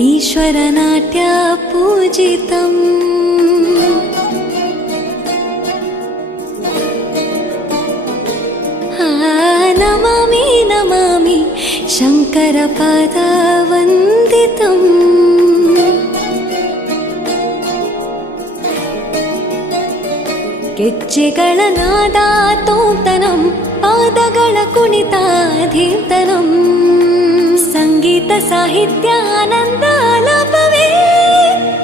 ईश्वरनाट्य पूजितम् नमामि नमामि शङ्करपादवन्दितम् ಗೆಜ್ಜೆಗಳ ನಾದ ತೋಂತನಂ ಪಾದಗಳ ಕುಣಿತಾಧೀರ್ತನಂ ಸಂಗೀತ ಸಾಹಿತ್ಯ ಆನಂದ ಆಲಾಪವೇ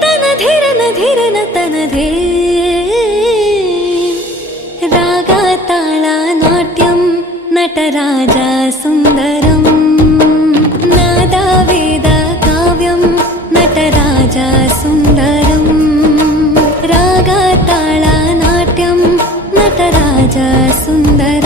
ತನಧಿರನ ಧಿರನ ತನಧೇ ರಾಗ ತಾಳ ನಾಟ್ಯಂ ನಟರಾಜ ಸುಂದರಂ ನಾದ ವೇದ ಕಾವ್ಯಂ ನಟರಾಜ ಸುಂದರಂ ರಾಗ ತಾಳ ನಾಟ್ಯಂ ನಟರಾಜ ಸುಂದರ